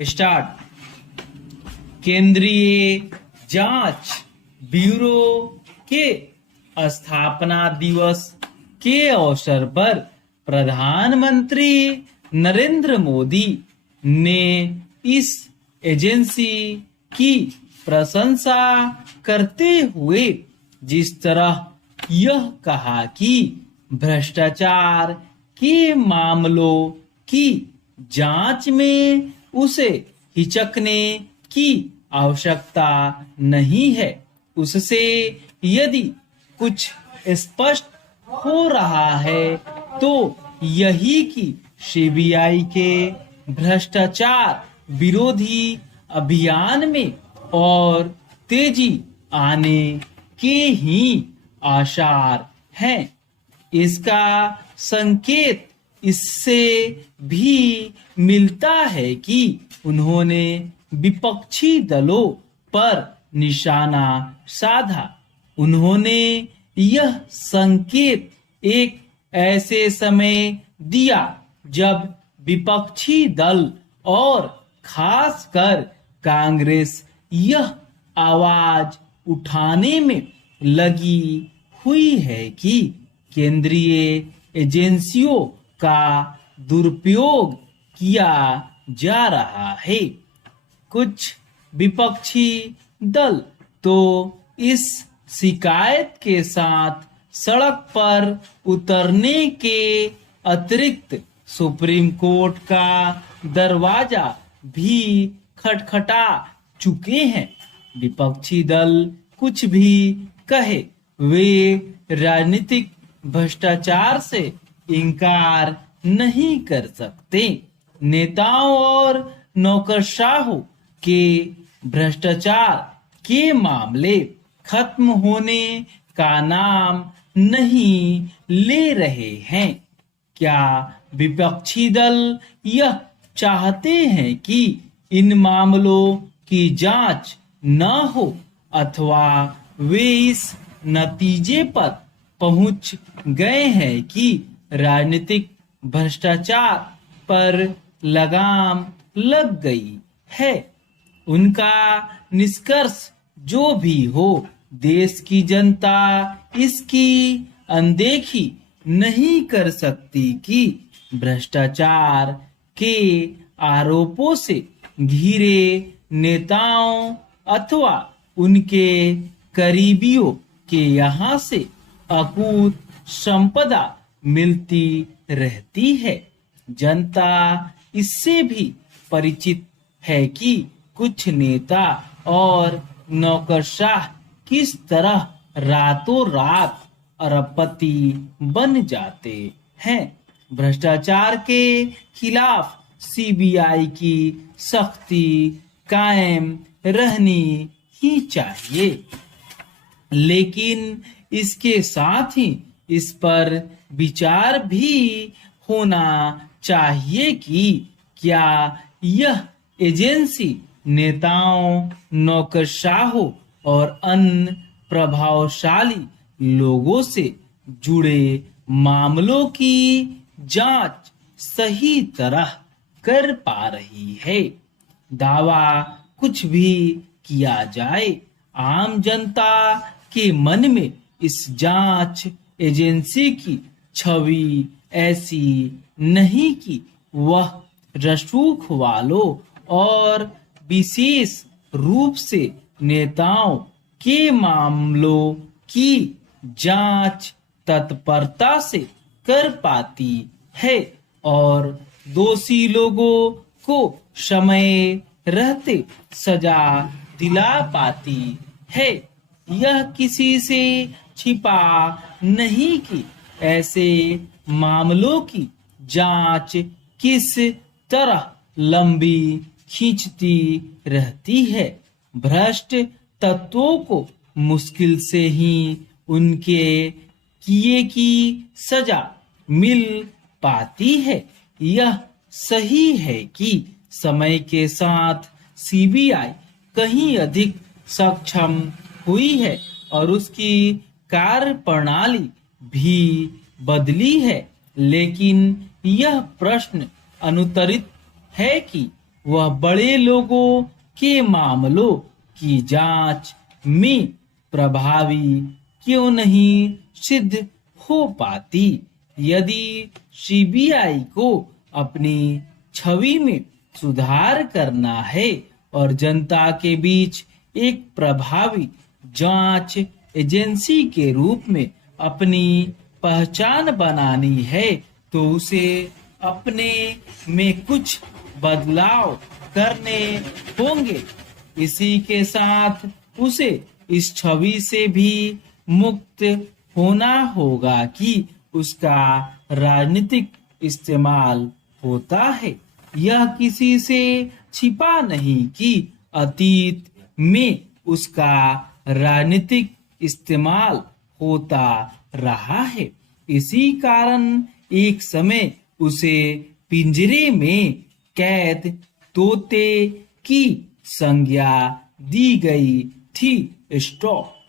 Start. केंद्रीय जांच bureau के स्थापना दिवस के अवसर पर प्रधानमंत्री नरेंद्र मोदी ने इस एजेंसी की प्रशंसा करते हुए जिस तरह यह कहा कि भ्रष्टाचार के मामलों की जांच में उसे हिचकने की आवश्यकता नहीं है। उससे यदि कुछ स्पष्ट हो रहा है तो यही कि सीबीआई के भ्रष्टाचार विरोधी अभियान में और तेजी आने के ही आसार हैं। इसका संकेत इससे भी मिलता है कि उन्होंने विपक्षी दलों पर निशाना साधा। उन्होंने यह संकेत एक ऐसे समय दिया जब विपक्षी दल और खासकर कांग्रेस यह आवाज उठाने में लगी हुई है कि केंद्रीय एजेंसियों का दुरुपयोग किया जा रहा है। कुछ विपक्षी दल तो इस शिकायत के साथ सड़क पर उतरने के अतिरिक्त सुप्रीम कोर्ट का दरवाजा भी खटखटा चुके हैं। विपक्षी दल कुछ भी कहे, वे राजनीतिक भ्रष्टाचार से इनकार नहीं कर सकते। नेताओं और नौकरशाहों के भ्रष्टाचार के मामले खत्म होने का नाम नहीं ले रहे हैं। क्या विपक्षी दल यह चाहते हैं कि इन मामलों की जांच न हो अथवा वे इस नतीजे पर पहुंच गए हैं कि राजनीतिक भ्रष्टाचार पर लगाम लग गई है? उनका निष्कर्ष जो भी हो, देश की जनता इसकी अनदेखी नहीं कर सकती कि भ्रष्टाचार के आरोपों से घिरे नेताओं अथवा उनके करीबियों के यहाँ से अकूत संपदा मिलती रहती है। जनता इससे भी परिचित है कि कुछ नेता और नौकरशाह किस तरह रातों रात अरबपति बन जाते हैं। भ्रष्टाचार के खिलाफ सीबीआई की सख्ती कायम रहनी ही चाहिए, लेकिन इसके साथ ही इस पर विचार भी होना चाहिए कि क्या यह एजेंसी नेताओं, नौकरशाहों और अन्य प्रभावशाली लोगों से जुड़े मामलों की जांच सही तरह कर पा रही है। दावा कुछ भी किया जाए, आम जनता के मन में इस जांच एजेंसी की छवि ऐसी नहीं कि वह रसूख वालों और विशेष रूप से नेताओं के मामलों की जांच तत्परता से कर पाती है और दोषी लोगों को समय रहते सजा दिला पाती है। यह किसी से छिपा नहीं कि ऐसे मामलों की जांच किस तरह लंबी खींचती रहती है। भ्रष्ट तत्वों को मुश्किल से ही उनके किए की सजा मिल पाती है। यह सही है कि समय के साथ सीबीआई कहीं अधिक सक्षम हुई है और उसकी कार्य प्रणाली भी बदली है, लेकिन यह प्रश्न अनुत्तरित है कि वह बड़े लोगों के मामलों की जांच में प्रभावी क्यों नहीं सिद्ध हो पाती? यदि सीबीआई को अपनी छवि में सुधार करना है और जनता के बीच एक प्रभावी जांच एजेंसी के रूप में अपनी पहचान बनानी है, तो उसे अपने में कुछ बदलाव करने होंगे। इसी के साथ उसे इस छवि से भी मुक्त होना होगा कि उसका राजनीतिक इस्तेमाल होता है। यह किसी से छिपा नहीं कि अतीत में उसका राजनीतिक इस्तेमाल होता रहा है। इसी कारण एक समय उसे पिंजरे में कैद तोते की संज्ञा दी गई थी। स्टॉप।